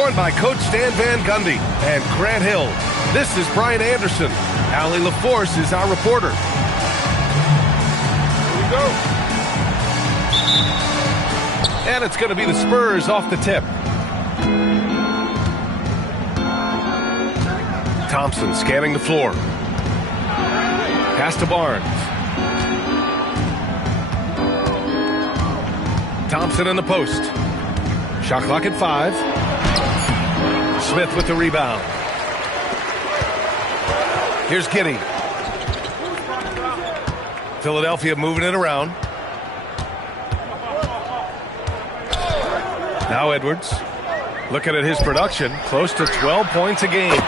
Joined by Coach Stan Van Gundy and Grant Hill. This is Brian Anderson. Allie LaForce is our reporter. Here we go. And it's going to be the Spurs off the tip. Thompson scanning the floor. Pass to Barnes. Thompson in the post. Shot clock at 5. Smith with the rebound. Here's Giddey. Philadelphia moving it around. Now Edwards. Looking at his production, close to 12 points a game.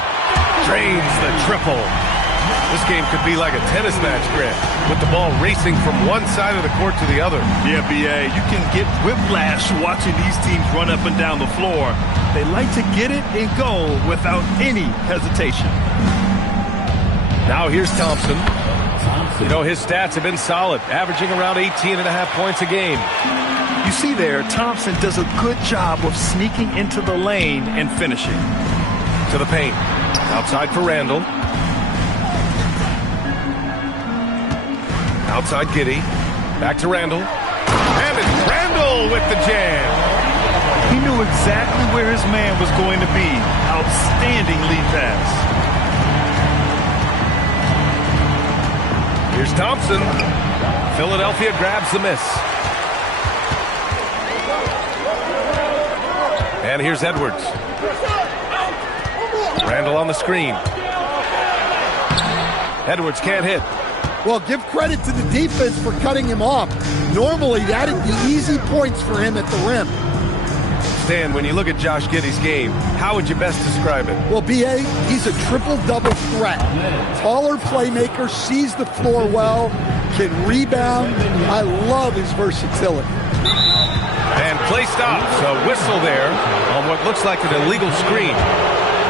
Drains the triple. This game could be like a tennis match, Grant, with the ball racing from one side of the court to the other. Yeah, B.A., you can get whiplash watching these teams run up and down the floor. They like to get it and go without any hesitation. Now here's Thompson. You know, his stats have been solid, averaging around 18.5 points a game. You see there, Thompson does a good job of sneaking into the lane and finishing. To the paint. Outside for Randall. Outside Giddey. Back to Randall. And it's Randall with the jam. He knew exactly where his man was going to be. Outstanding lead pass. Here's Thompson. Philadelphia grabs the miss. And here's Edwards. Randall on the screen. Edwards can't hit. Well, give credit to the defense for cutting him off. Normally, that'd be easy points for him at the rim. Stan, when you look at Josh Giddey's game, how would you best describe it? Well, B.A., he's a triple-double threat. Taller playmaker, sees the floor well, can rebound. I love his versatility. And play stops. A whistle there on what looks like an illegal screen.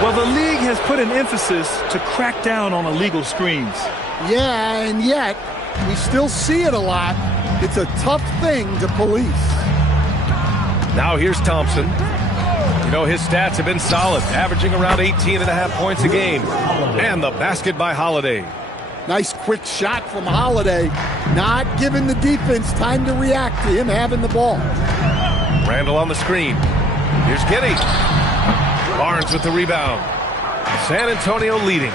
Well, the league has put an emphasis to crack down on illegal screens. Yeah, and yet, we still see it a lot. It's a tough thing to police. Now here's Thompson. You know, his stats have been solid, averaging around 18.5 points a game. And the basket by Holiday. Nice quick shot from Holiday. Not giving the defense time to react to him having the ball. Randall on the screen. Here's Giddey. Barnes with the rebound. San Antonio leading.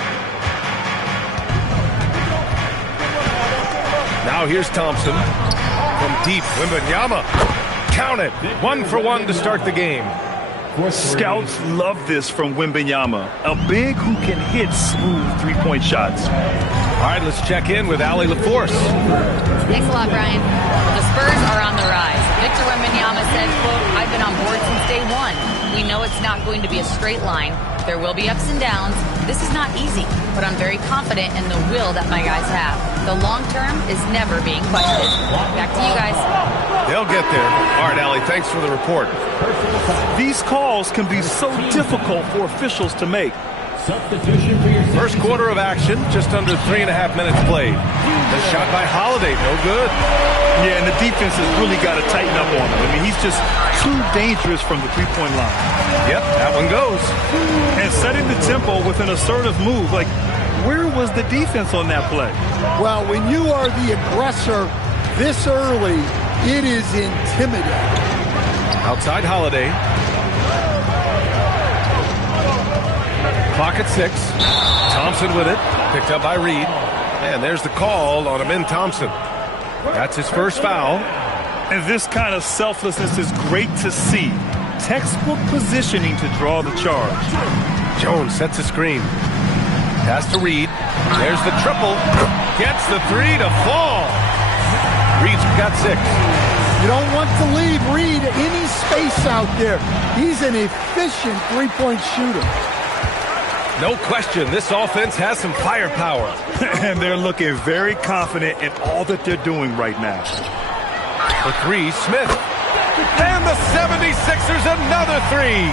Now here's Thompson. From deep, Wembanyama. Count it. 1-for-1 to start the game. Scouts love this from Wembanyama. A big who can hit smooth three-point shots. All right, let's check in with Allie LaForce. Thanks a lot, Brian. The Spurs are on the rise. Victor Wembanyama said, quote, "I've been on board since day one. We know it's not going to be a straight line. There will be ups and downs. This is not easy, but I'm very confident in the will that my guys have. The long term is never being questioned." Back to you guys. They'll get there. All right, Allie, thanks for the report. These calls can be so difficult for officials to make. First quarter of action, just under 3.5 minutes played. The shot by Holiday, no good. Yeah, and the defense has really got to tighten up on him. I mean, he's just too dangerous from the three-point line. Yep, that one goes. And setting the tempo with an assertive move. Like, where was the defense on that play? Well, when you are the aggressor this early, it is intimidating. Outside Holiday. Clock at 6. Thompson with it. Picked up by Reed. And there's the call on Amin Thompson. That's his first foul. And this kind of selflessness is great to see. Textbook positioning to draw the charge. Jones sets a screen. Pass to Reed. There's the triple. Gets the 3 to fall. Reed's got 6. You don't want to leave Reed any space out there. He's an efficient three-point shooter. No question, this offense has some firepower. And they're looking very confident in all that they're doing right now. For 3, Smith. And the 76ers another 3.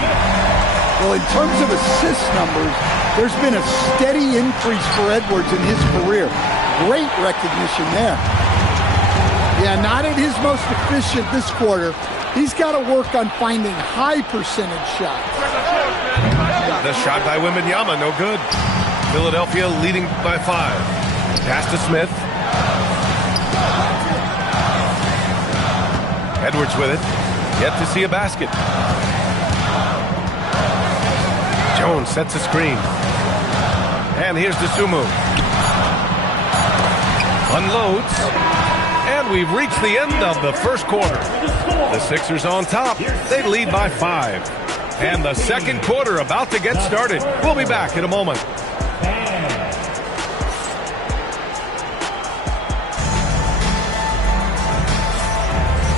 Well, in terms of assist numbers, there's been a steady increase for Edwards in his career. Great recognition there. Yeah, not at his most efficient this quarter. He's got to work on finding high percentage shots. The shot by Wembanyama, no good. Philadelphia leading by 5. Pass to Smith. Edwards with it. Yet to see a basket. Jones sets a screen. And here's Dosunmu. Unloads. And we've reached the end of the first quarter. The Sixers on top. They lead by 5. And the second quarter about to get started. We'll be back in a moment.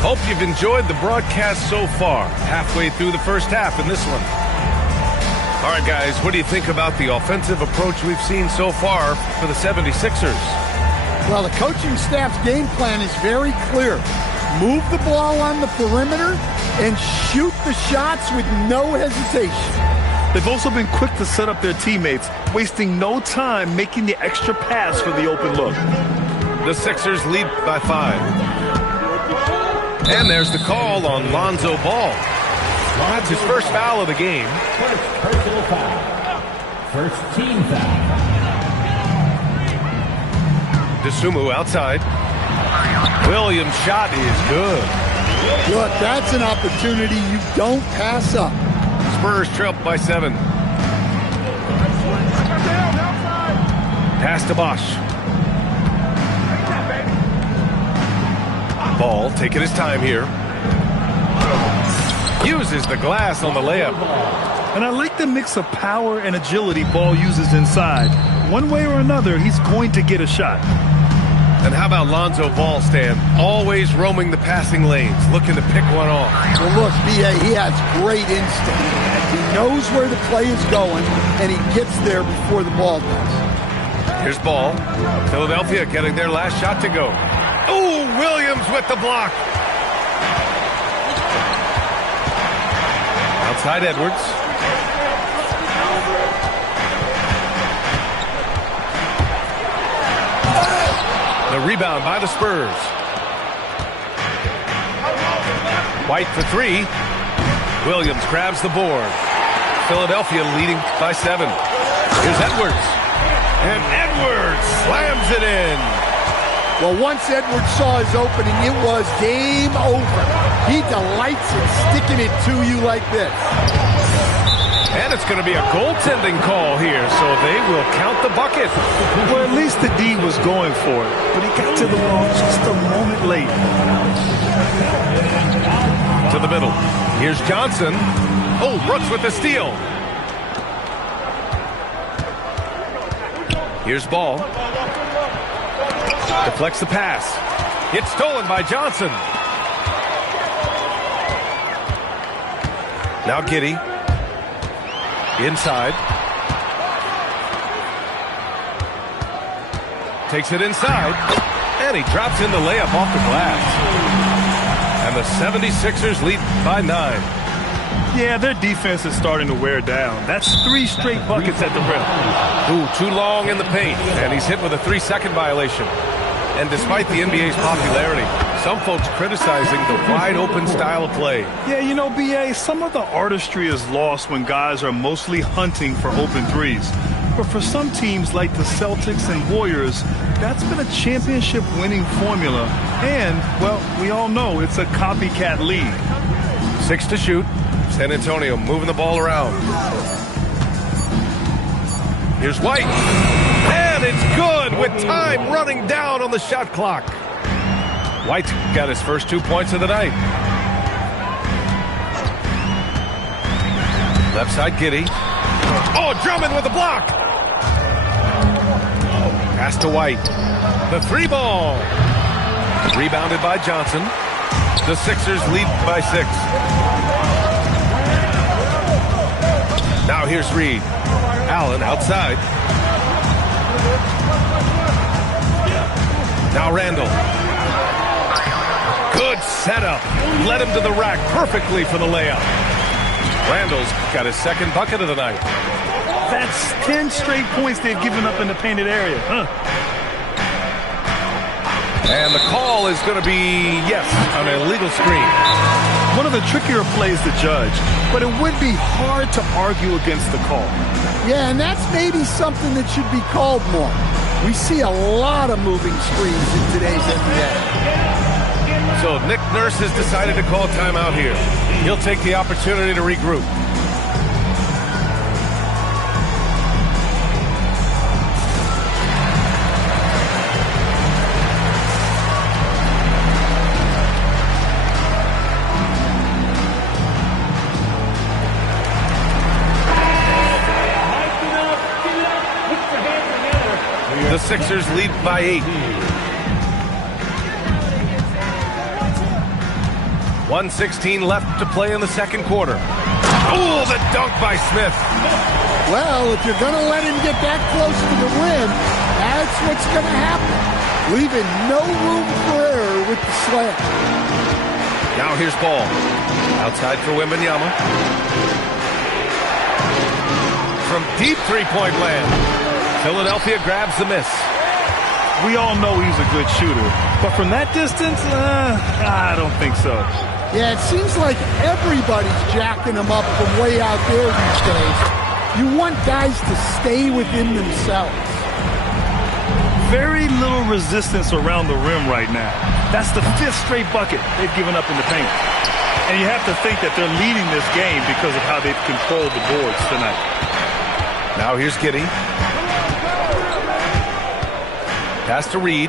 Hope you've enjoyed the broadcast so far. Halfway through the first half in this one. All right, guys, what do you think about the offensive approach we've seen so far for the 76ers? Well, the coaching staff's game plan is very clear. Move the ball on the perimeter and shoot the shots with no hesitation. They've also been quick to set up their teammates, wasting no time making the extra pass for the open look. The Sixers lead by 5. And there's the call on Lonzo Ball. That's his first foul of the game. First personal foul. First team foul. Dosunmu outside. Williams' shot is good. Look, that's an opportunity you don't pass up. Spurs trail by 7. Pass to Bosch. Ball taking his time here. Uses the glass on the layup. And I like the mix of power and agility Ball uses inside. One way or another, he's going to get a shot. And how about Lonzo Ball, Stan? Always roaming the passing lanes, looking to pick one off. Well, look, B.A., he has great instinct. He knows where the play is going, and he gets there before the ball does. Here's Ball. Philadelphia getting their last shot to go. Ooh, Williams with the block. Outside Edwards. The rebound by the Spurs. White for 3. Williams grabs the board. Philadelphia leading by 7. Here's Edwards. And Edwards slams it in. Well, once Edwards saw his opening, it was game over. He delights in sticking it to you like this. And it's going to be a goaltending call here, so they will count the bucket. Well, at least the D was going for it, but he got to the ball just a moment late. To the middle. Here's Johnson. Oh, Brooks with the steal. Here's Ball. Deflects the pass. It's stolen by Johnson. Now Giddey. Inside. Takes it inside. And he drops in the layup off the glass. And the 76ers lead by 9. Yeah, their defense is starting to wear down. That's 3 straight buckets at the rim. Ooh, too long in the paint. And he's hit with a 3-second violation. And despite the NBA's popularity, some folks criticizing the wide-open style of play. Yeah, you know, B.A., some of the artistry is lost when guys are mostly hunting for open threes. But for some teams like the Celtics and Warriors, that's been a championship-winning formula. And, well, we all know it's a copycat league. 6 to shoot. San Antonio moving the ball around. Here's White. And it's good with time running down on the shot clock. White got his first 2 points of the night. Left side, Giddey. Oh, Drummond with the block. Pass to White. The 3 ball. Rebounded by Johnson. The Sixers lead by 6. Now here's Reed. Allen outside. Now Randall. Good setup. Led him to the rack perfectly for the layup. Randall's got his second bucket of the night. That's 10 straight points they've given up in the painted area. And the call is going to be, yes, an illegal screen. One of the trickier plays to judge, but it would be hard to argue against the call. Yeah, and that's maybe something that should be called more. We see a lot of moving screens in today's NBA. So Nick Nurse has decided to call timeout here. He'll take the opportunity to regroup. The Sixers lead by 8. 1:16 left to play in the second quarter. Oh, the dunk by Smith. Well, if you're going to let him get that close to the rim, that's what's going to happen. Leaving no room for error with the slam. Now here's Ball. Outside for Wembanyama. From deep three-point land. Philadelphia grabs the miss. We all know he's a good shooter, but from that distance, I don't think so. Yeah, it seems like everybody's jacking him up from way out there these days. You want guys to stay within themselves. Very little resistance around the rim right now. That's the 5th straight bucket they've given up in the paint. And you have to think that they're leading this game because of how they've controlled the boards tonight. Now here's Giddey. Pass to Reed.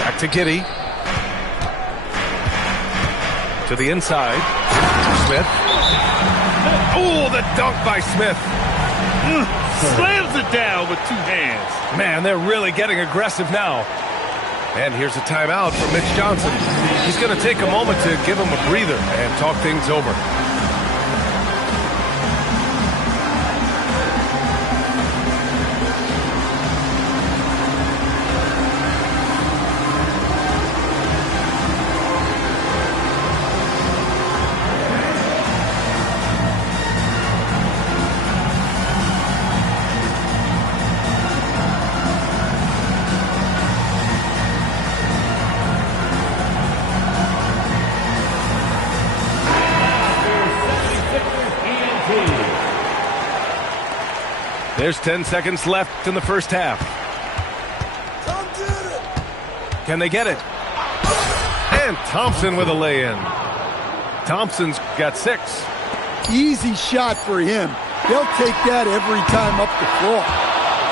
Back to Giddey. To the inside. Smith. Oh, the dunk by Smith. Slams it down with 2 hands. Man, they're really getting aggressive now. And here's a timeout from Mitch Johnson. He's going to take a moment to give him a breather and talk things over. There's 10 seconds left in the first half. Can they get it? And Thompson with a lay-in. Thompson's got 6. Easy shot for him. They'll take that every time up the floor.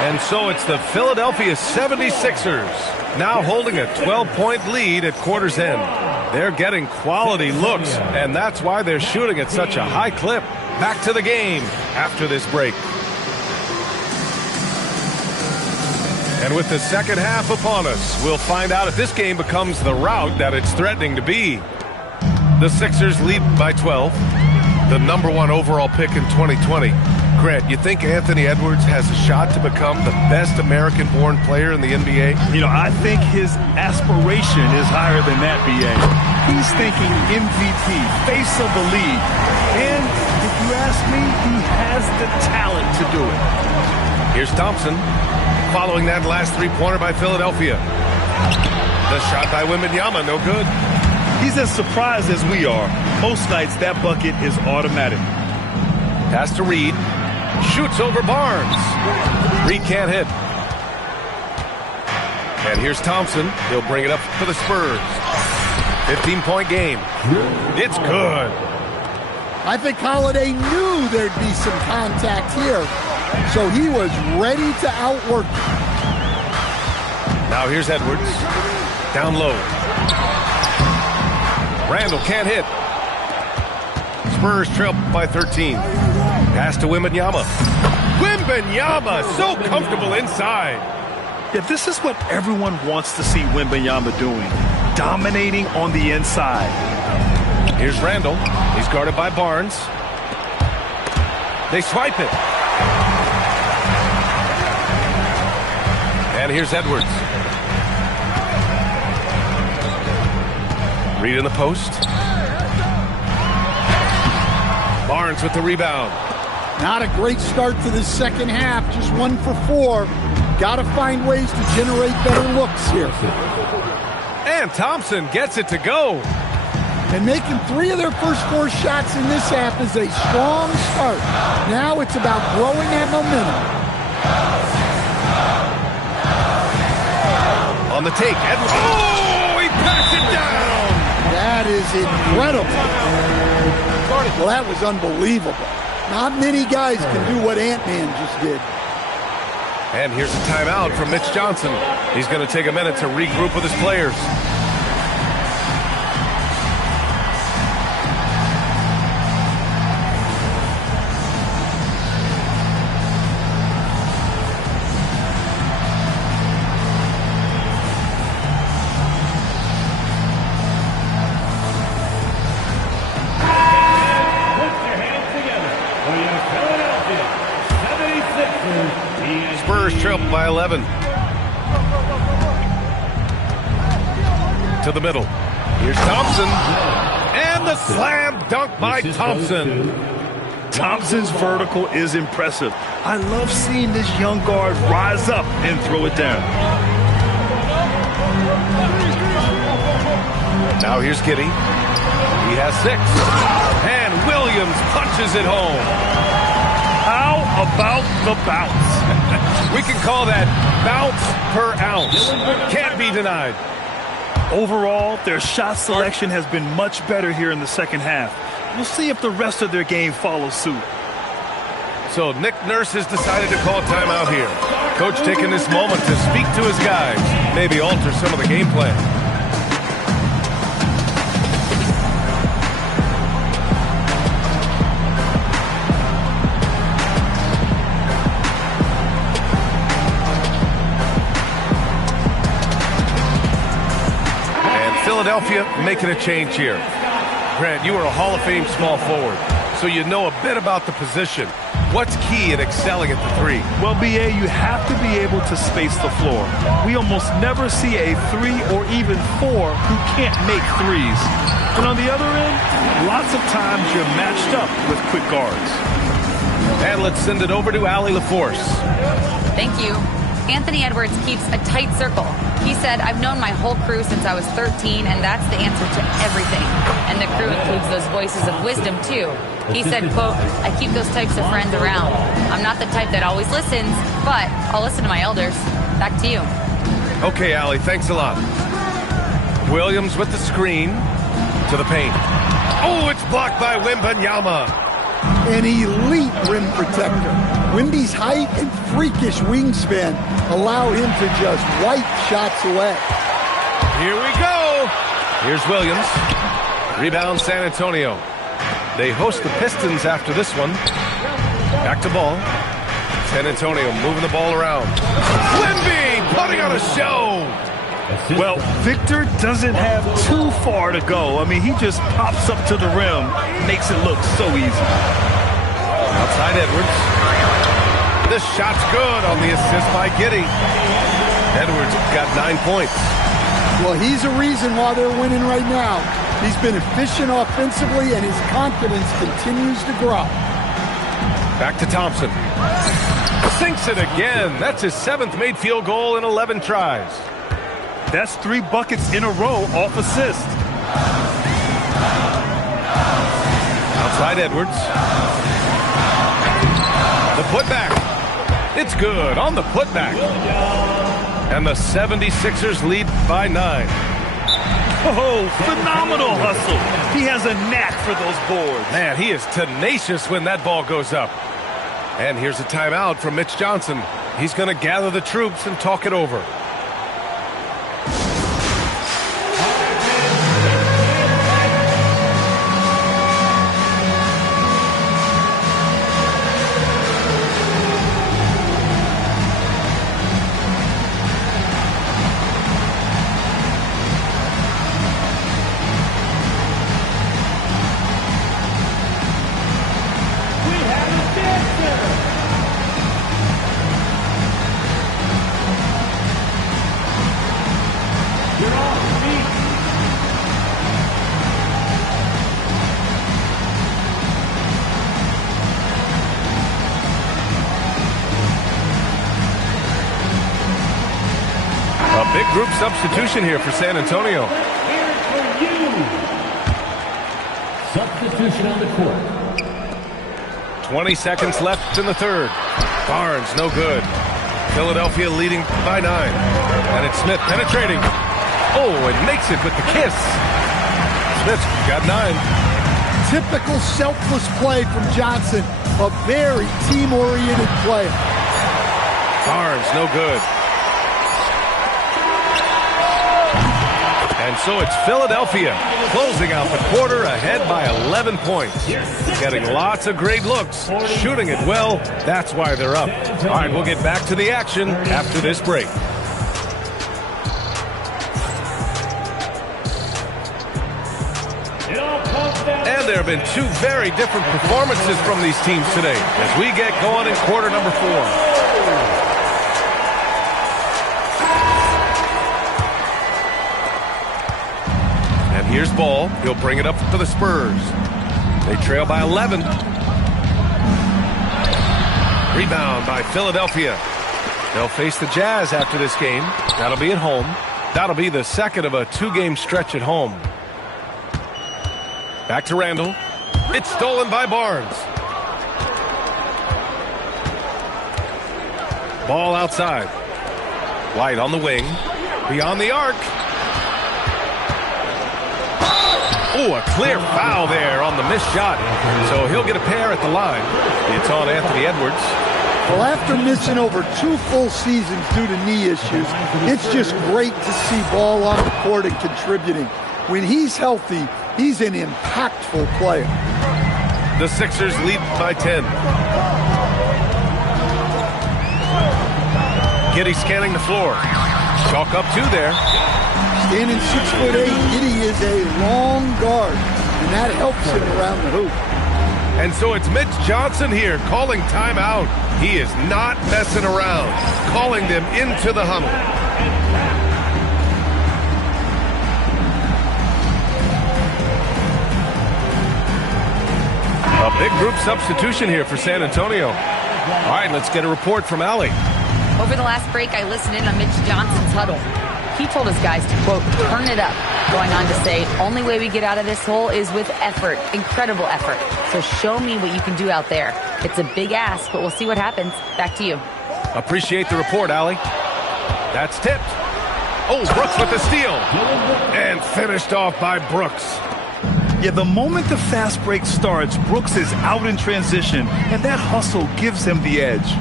And so it's the Philadelphia 76ers now holding a 12-point lead at quarter's end. They're getting quality looks, and that's why they're shooting at such a high clip. Back to the game after this break. And with the second half upon us, we'll find out if this game becomes the rout that it's threatening to be. The Sixers lead by 12, the number 1 overall pick in 2020. Grant, you think Anthony Edwards has a shot to become the best American-born player in the NBA? You know, I think his aspiration is higher than that, B.A. He's thinking MVP, face of the league. And if you ask me, he has the talent to do it. Here's Thompson. Following that last three-pointer by Philadelphia. The shot by Wembanyama, no good. He's as surprised as we are. Most nights, that bucket is automatic. Pass to Reed. Shoots over Barnes. Reed can't hit. And here's Thompson. He'll bring it up for the Spurs. 15-point game. It's good. I think Holiday knew there'd be some contact here. So he was ready to outwork. Now here's Edwards. Down low. Randall can't hit. Spurs trail by 13. Pass to Wembanyama. Wembanyama so comfortable inside. Yeah, this is what everyone wants to see Wembanyama doing. Dominating on the inside. Here's Randall. He's guarded by Barnes. They swipe it. And here's Edwards. Reed in the post. Barnes with the rebound. Not a great start to this second half. Just 1 for 4. Got to find ways to generate better looks here. And Thompson gets it to go. And making 3 of their first 4 shots in this half is a strong start. Now it's about growing that momentum. On the take, Edwards. Oh, he backs it down. That is incredible. Well, that was unbelievable. Not many guys can do what Ant-Man just did. And here's a timeout from Mitch Johnson. He's going to take a minute to regroup with his players. Spurs trail by 11. To the middle. Here's Thompson. And the slam dunk by Thompson. Thompson's vertical is impressive. I love seeing this young guard rise up and throw it down. Now here's Giddey. He has 6. And Williams punches it home. How about the bounce? We can call that bounce per ounce. Can't be denied. Overall, their shot selection has been much better here in the second half. We'll see if the rest of their game follows suit. So Nick Nurse has decided to call timeout here. Coach taking this moment to speak to his guys, maybe alter some of the game plan. Philadelphia making a change here. Grant, you are a Hall of Fame small forward, so you know a bit about the position. What's key in excelling at the 3? Well, B.A., you have to be able to space the floor. We almost never see a 3 or even 4 who can't make threes. And on the other end, lots of times you're matched up with quick guards. And let's send it over to Allie LaForce. Thank you. Anthony Edwards keeps a tight circle. He said, I've known my whole crew since I was 13, and that's the answer to everything. And the crew includes those voices of wisdom, too. He said, quote, I keep those types of friends around. I'm not the type that always listens, but I'll listen to my elders. Back to you. Okay, Allie, thanks a lot. Williams with the screen to the paint. Oh, it's blocked by Wembanyama. An elite rim protector. Wemby's height and freakish wingspan allow him to just wipe shots away. Here we go. Here's Williams. Rebound San Antonio. They host the Pistons after this one. Back to ball. San Antonio moving the ball around. Wemby putting on a show. Well, Victor doesn't have too far to go. I mean, he just pops up to the rim, makes it look so easy. Outside Edwards. The shot's good on the assist by Giddey. Edwards got 9 points. Well, he's a reason why they're winning right now. He's been efficient offensively, and his confidence continues to grow. Back to Thompson. Sinks it again. That's his 7th made field goal in 11 tries. That's 3 buckets in a row off assist. Outside Edwards. The putback. It's good on the putback. And the 76ers lead by 9. Oh, phenomenal hustle. He has a knack for those boards. Man, he is tenacious when that ball goes up. And here's a timeout from Mitch Johnson. He's going to gather the troops and talk it over. Big group substitution here for San Antonio. substitution on the court. 20 seconds left in the third. Barnes, no good. Philadelphia leading by 9. And it's Smith penetrating. Oh, and makes it with the kiss. Smith's got 9. Typical selfless play from Johnson. A very team-oriented play. Barnes, no good. And so it's Philadelphia closing out the quarter ahead by 11 points. Getting lots of great looks, shooting it well. That's why they're up. All right, we'll get back to the action after this break. And there have been two very different performances from these teams today as we get going in quarter number 4. Here's Ball. He'll bring it up for the Spurs. They trail by 11. Rebound by Philadelphia. They'll face the Jazz after this game. That'll be at home. That'll be the second of a 2-game stretch at home. Back to Randall. It's stolen by Barnes. Ball outside. White on the wing. Beyond the arc. Oh, a clear foul there on the missed shot. So he'll get a pair at the line. It's on Anthony Edwards. Well, after missing over 2 full seasons due to knee issues, it's just great to see Ball on the court and contributing. When he's healthy, he's an impactful player. The Sixers lead by 10. Giddey scanning the floor. Chalk up 2 there. Standing 6'8", Giddey is a long guard, and that helps him around the hoop. And so it's Mitch Johnson here calling timeout. He is not messing around, calling them into the huddle. A big group substitution here for San Antonio. All right, let's get a report from Allie. Over the last break, I listened in on Mitch Johnson's huddle. He told his guys to, quote, turn it up, going on to say, only way we get out of this hole is with effort, incredible effort. So show me what you can do out there. It's a big ask, but we'll see what happens. Back to you. Appreciate the report, Allie. That's tipped. Oh, Brooks with the steal. And finished off by Brooks. Yeah, the moment the fast break starts, Brooks is out in transition, and that hustle gives him the edge.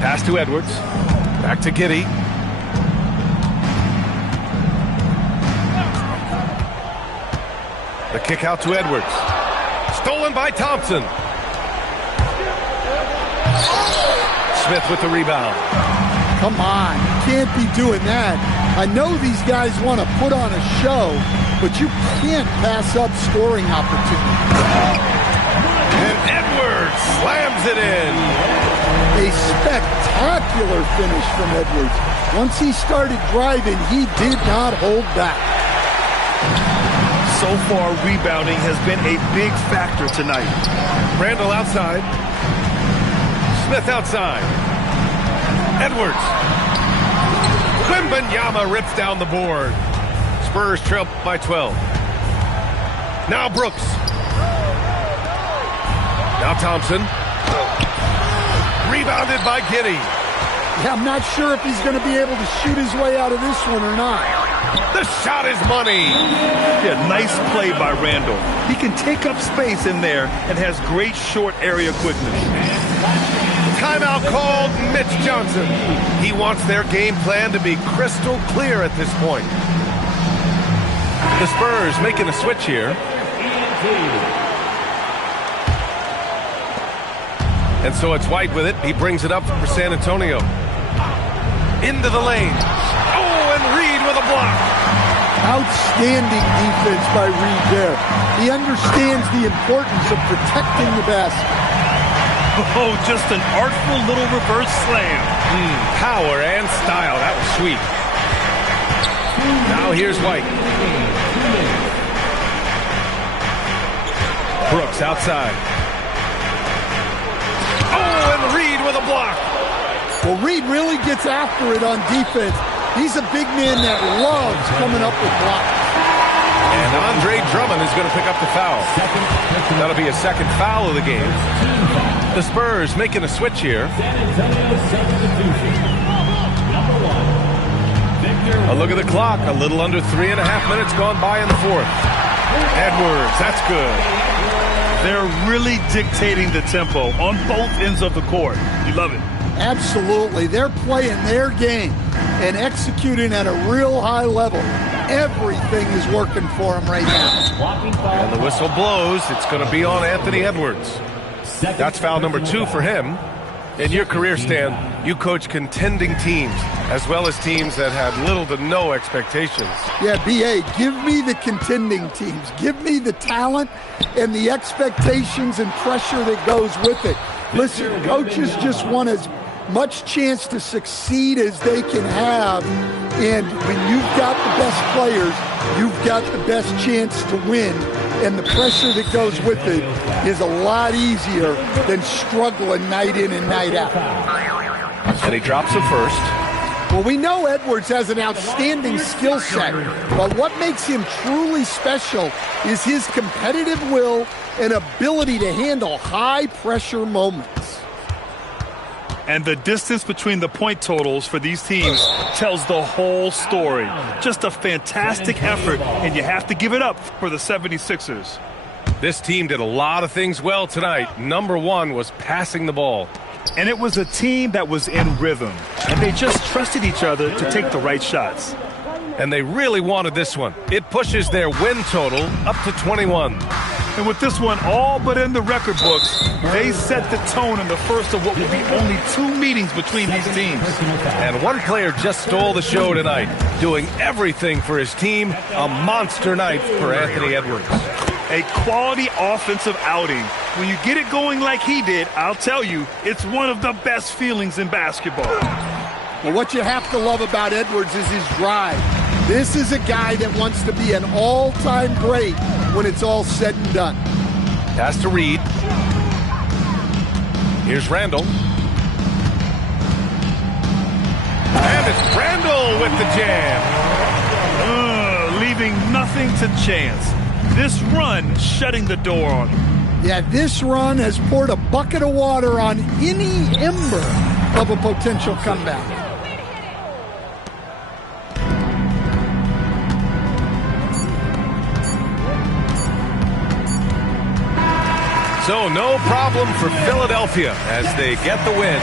Pass to Edwards. Back to Giddey. The kick out to Edwards. Stolen by Thompson. Smith with the rebound. Come on, you can't be doing that. I know these guys want to put on a show, but you can't pass up scoring opportunities. And Edwards slams it in. A spectacular finish from Edwards. Once he started driving, he did not hold back. So far, rebounding has been a big factor tonight. Randall outside. Smith outside. Edwards. Wembanyama rips down the board. Spurs trail by 12. Now Brooks. Now Thompson. Rebounded by Giddey. Yeah, I'm not sure if he's going to be able to shoot his way out of this one or not. The shot is money. Yeah, nice play by Randall. He can take up space in there and has great short area quickness. Timeout called Mitch Johnson. He wants their game plan to be crystal clear at this point. The Spurs making a switch here. And so it's White with it. He brings it up for San Antonio. Into the lane. Oh, and Reed with a block. Outstanding defense by Reed there. He understands the importance of protecting the basket. Oh, just an artful little reverse slam. Power and style. That was sweet. Now here's White. Brooks outside. Oh, and Reed with a block. Well, Reed really gets after it on defense. He's a big man that loves coming up with blocks. And Andre Drummond is going to pick up the foul. That'll be a second foul of the game. The Spurs making a switch here. A look at the clock. A little under 3.5 minutes gone by in the fourth. Edwards, that's good. They're really dictating the tempo on both ends of the court. You love it. Absolutely. They're playing their game and executing at a real high level. Everything is working for them right now. And the whistle blows. It's going to be on Anthony Edwards. That's foul number 2 for him. In your career, Stan, you coach contending teams as well as teams that had little to no expectations. Yeah, B.A., give me the contending teams. Give me the talent and the expectations and pressure that goes with it. Listen, coaches just want as much chance to succeed as they can have. And when you've got the best players, you've got the best chance to win. And the pressure that goes with it is a lot easier than struggling night in and night out. And he drops it first. Well, we know Edwards has an outstanding skill set, but what makes him truly special is his competitive will and ability to handle high-pressure moments. And the distance between the point totals for these teams tells the whole story. Just a fantastic effort, and you have to give it up for the 76ers. This team did a lot of things well tonight. Number 1 was passing the ball. And it was a team that was in rhythm, and they just trusted each other to take the right shots. And they really wanted this one. It pushes their win total up to 21. And with this one all but in the record books, they set the tone in the first of what will be only 2 meetings between these teams. And one player just stole the show tonight, doing everything for his team. A monster night for Anthony Edwards. A quality offensive outing. When you get it going like he did, I'll tell you, it's one of the best feelings in basketball. Well, what you have to love about Edwards is his drive. This is a guy that wants to be an all-time great when it's all said and done. Pass to Reed. Here's Randall. And it's Randall with the jam. Leaving nothing to chance. This run shutting the door on him. Yeah, this run has poured a bucket of water on any ember of a potential comeback. So no problem for Philadelphia as they get the win,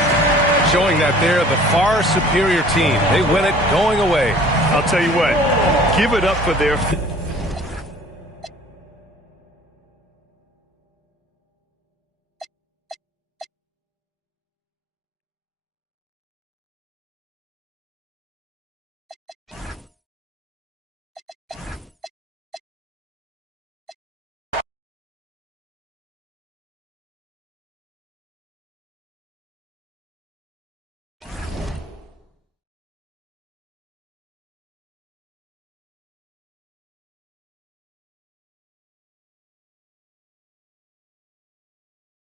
showing that they're the far superior team. They win it going away. I'll tell you what, give it up for their